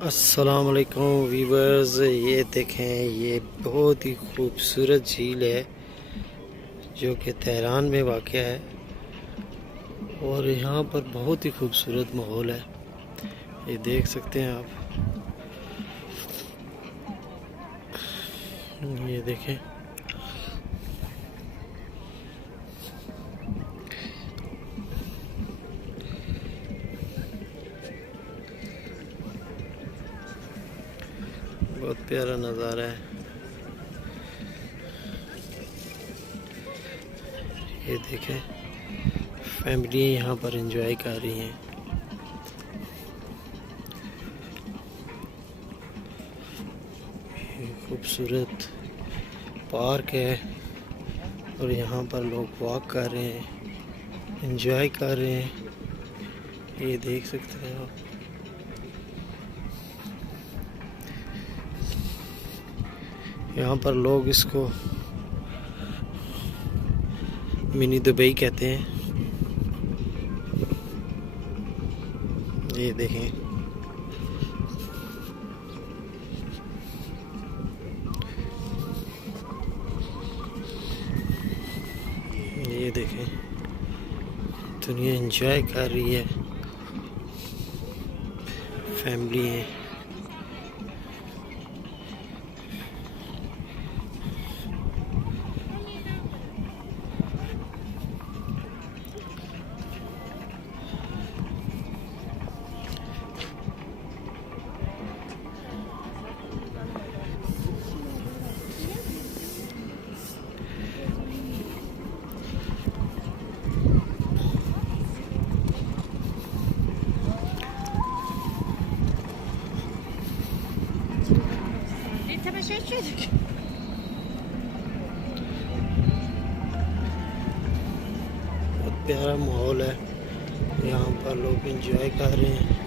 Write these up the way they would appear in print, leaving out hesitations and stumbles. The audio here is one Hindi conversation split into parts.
अस्सलाम वालेकुम वीवर्स, ये देखें, ये बहुत ही खूबसूरत झील है जो कि तेहरान में वाक़ है। और यहाँ पर बहुत ही खूबसूरत माहौल है, ये देख सकते हैं आप। ये देखें, बहुत प्यारा नज़ारा है। ये देखें, फैमिली यहाँ पर एंजॉय कर रही हैं। ये खूबसूरत पार्क है और यहाँ पर लोग वॉक कर रहे हैं, एंजॉय कर रहे हैं। ये देख सकते हैं आप। यहाँ पर लोग इसको मिनी दुबई कहते हैं। ये देखें, ये देखें, दुनिया एंजॉय कर रही है, फैमिली है। बहुत प्यारा माहौल है, यहाँ पर लोग एंजॉय कर रहे हैं।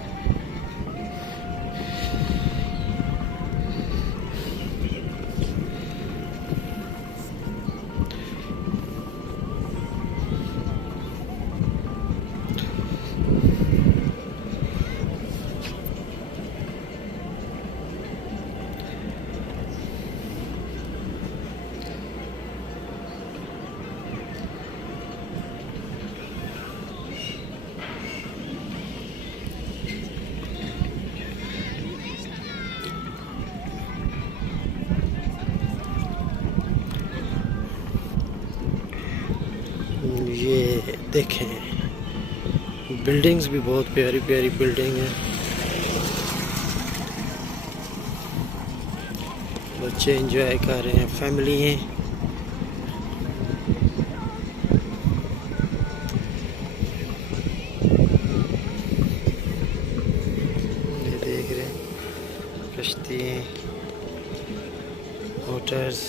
ये देखें, बिल्डिंग्स भी बहुत प्यारी प्यारी बिल्डिंग है। बच्चे एंजॉय कर रहे हैं, फैमिली है। ये देख रहे हैं, कश्ती, मोटर्स,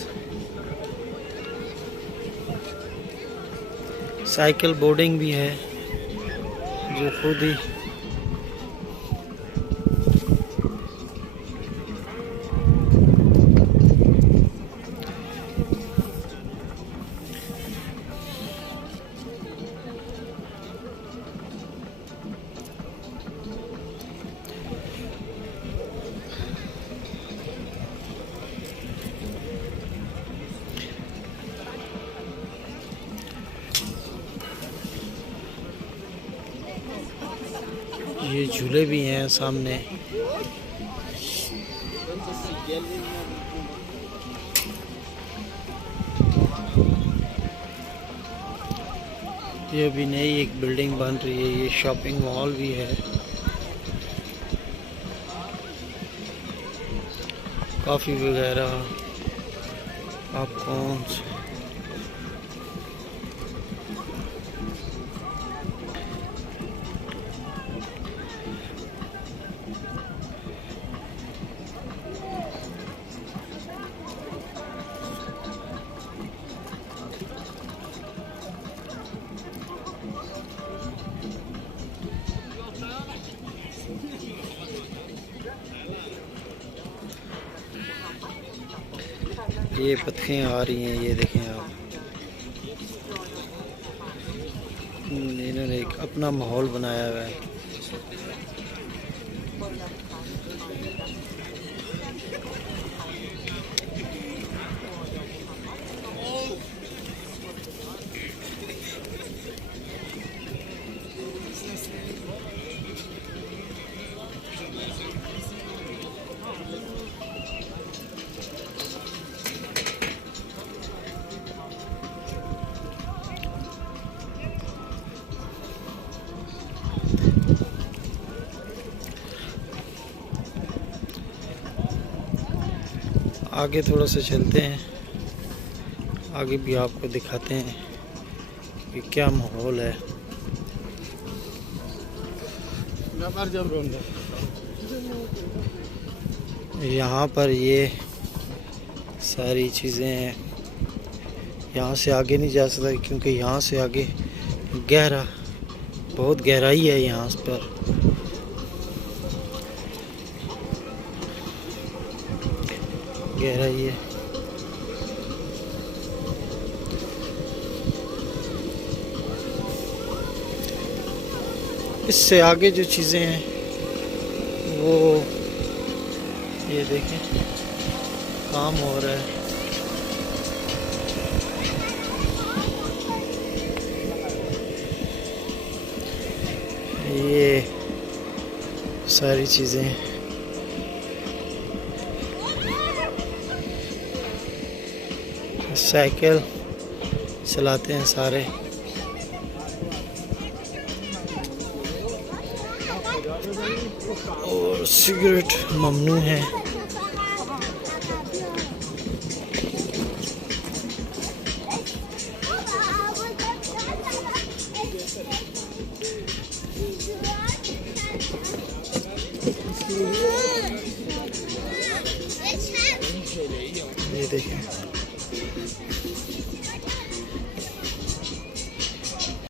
साइकिल बोर्डिंग भी है जो खुद ही ये झूले भी हैं सामने। ये अभी नई एक बिल्डिंग बन रही है, ये शॉपिंग मॉल भी है। कॉफ़ी वगैरह, पॉपकॉर्न्स। ये पत्तियाँ आ रही हैं, ये देखें आप। इन्होंने एक अपना माहौल बनाया हुआ है। आगे थोड़ा सा चलते हैं, आगे भी आपको दिखाते हैं कि क्या माहौल है। यहाँ पर ये सारी चीज़ें हैं। यहाँ से आगे नहीं जा सकता क्योंकि यहाँ से आगे गहरा, बहुत गहराई है यहाँ पर। गहराई है। इससे आगे जो चीज़ें हैं वो ये देखें, काम हो रहा है। ये सारी चीज़ें साइकिल चलाते हैं सारे। और सिगरेट ममनू है। ये देखें।